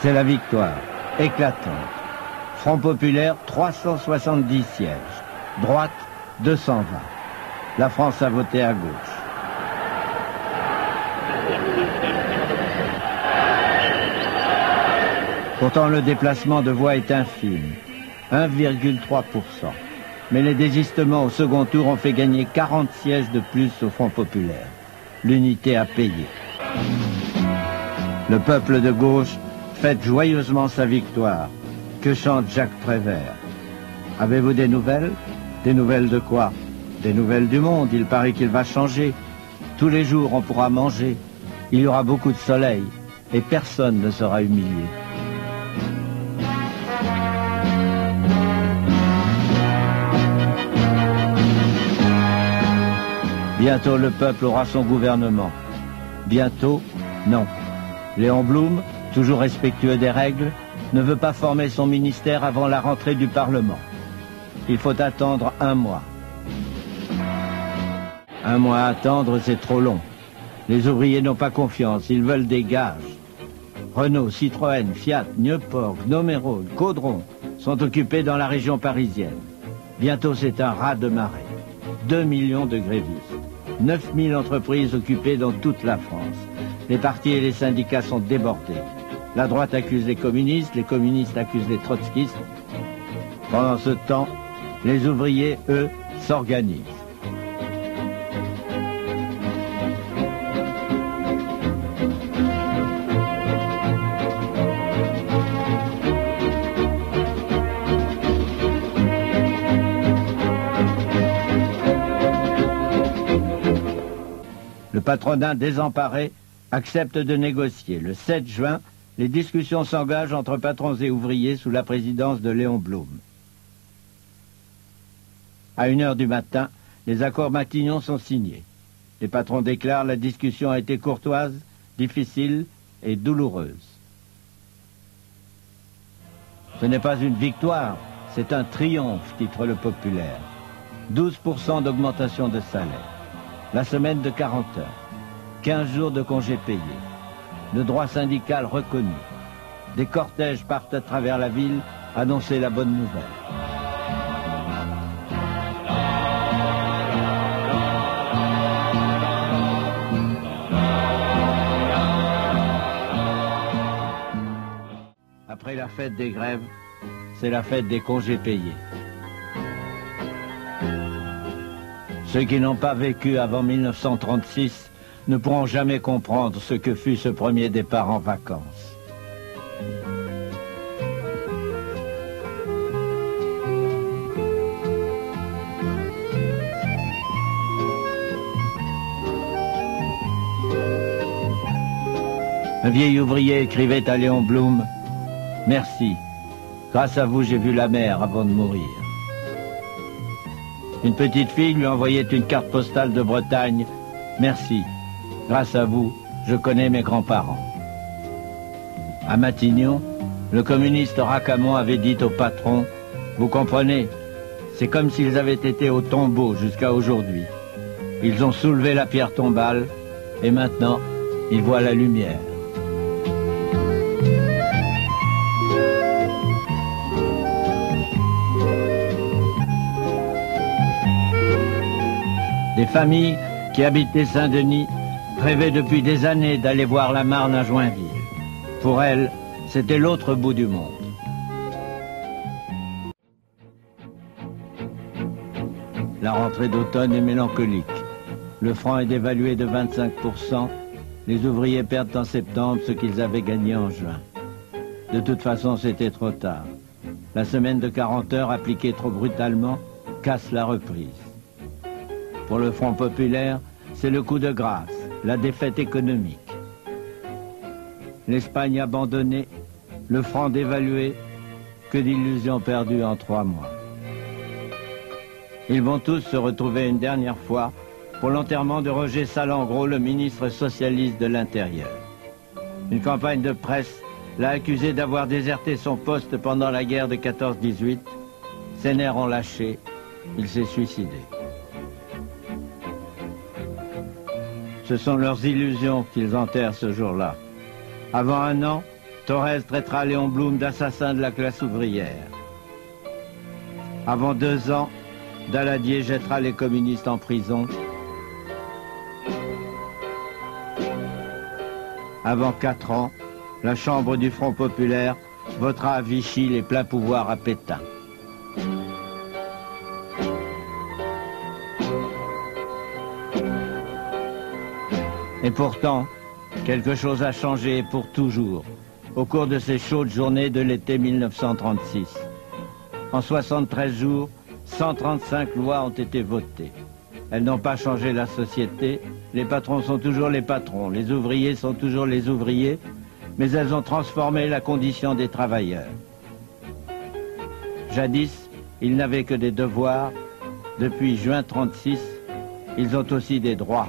C'est la victoire, éclatante. Front populaire, 370 sièges. Droite, 220. La France a voté à gauche. Pourtant, le déplacement de voix est infime, 1,3%. Mais les désistements au second tour ont fait gagner 40 sièges de plus au Front populaire. L'unité a payé. Le peuple de gauche fête joyeusement sa victoire. Que chante Jacques Prévert? Avez-vous des nouvelles? Des nouvelles de quoi? Des nouvelles du monde. Il paraît qu'il va changer. Tous les jours, on pourra manger. Il y aura beaucoup de soleil et personne ne sera humilié. Bientôt, le peuple aura son gouvernement. Bientôt, non. Léon Blum, toujours respectueux des règles, ne veut pas former son ministère avant la rentrée du Parlement. Il faut attendre 1 mois. 1 mois à attendre, c'est trop long. Les ouvriers n'ont pas confiance, ils veulent des gages. Renault, Citroën, Fiat, Nieuport, Gnomérode, Caudron sont occupés dans la région parisienne. Bientôt, c'est un raz de marée. 2 millions de grévistes. 9000 entreprises occupées dans toute la France. Les partis et les syndicats sont débordés. La droite accuse les communistes accusent les trotskistes. Pendant ce temps, les ouvriers, eux, s'organisent. Le patronat désemparé accepte de négocier. Le 7 juin, les discussions s'engagent entre patrons et ouvriers sous la présidence de Léon Blum. À 1h du matin, les accords Matignon sont signés. Les patrons déclarent la discussion a été courtoise, difficile et douloureuse. Ce n'est pas une victoire, c'est un triomphe, titre le Populaire. 12% d'augmentation de salaire. La semaine de 40 heures. 15 jours de congés payés. Le droit syndical reconnu. Des cortèges partent à travers la ville annoncer la bonne nouvelle. Après la fête des grèves, c'est la fête des congés payés. Ceux qui n'ont pas vécu avant 1936 ne pourront jamais comprendre ce que fut ce premier départ en vacances. Un vieil ouvrier écrivait à Léon Blum « Merci, grâce à vous j'ai vu la mer avant de mourir ». Une petite fille lui envoyait une carte postale de Bretagne. « Merci. Grâce à vous, je connais mes grands-parents. » À Matignon, le communiste Racamon avait dit au patron « Vous comprenez, c'est comme s'ils avaient été au tombeau jusqu'à aujourd'hui. Ils ont soulevé la pierre tombale et maintenant, ils voient la lumière. » Des familles qui habitaient Saint-Denis rêvaient depuis des années d'aller voir la Marne à Joinville. Pour elles, c'était l'autre bout du monde. La rentrée d'automne est mélancolique. Le franc est dévalué de 25%. Les ouvriers perdent en septembre ce qu'ils avaient gagné en juin. De toute façon, c'était trop tard. La semaine de 40 heures appliquée trop brutalement casse la reprise. Pour le Front populaire, c'est le coup de grâce, la défaite économique. L'Espagne abandonnée, le franc dévalué, que d'illusions perdues en 3 mois. Ils vont tous se retrouver une dernière fois pour l'enterrement de Roger Salengro, le ministre socialiste de l'Intérieur. Une campagne de presse l'a accusé d'avoir déserté son poste pendant la guerre de 14-18. Ses nerfs ont lâché, il s'est suicidé. Ce sont leurs illusions qu'ils enterrent ce jour-là. Avant 1 an, Thorez traitera Léon Blum d'assassin de la classe ouvrière. Avant 2 ans, Daladier jettera les communistes en prison. Avant 4 ans, la Chambre du Front populaire votera à Vichy les pleins pouvoirs à Pétain. Et pourtant, quelque chose a changé pour toujours au cours de ces chaudes journées de l'été 1936. En 73 jours, 135 lois ont été votées. Elles n'ont pas changé la société, les patrons sont toujours les patrons, les ouvriers sont toujours les ouvriers, mais elles ont transformé la condition des travailleurs. Jadis, ils n'avaient que des devoirs. Depuis juin 1936, ils ont aussi des droits.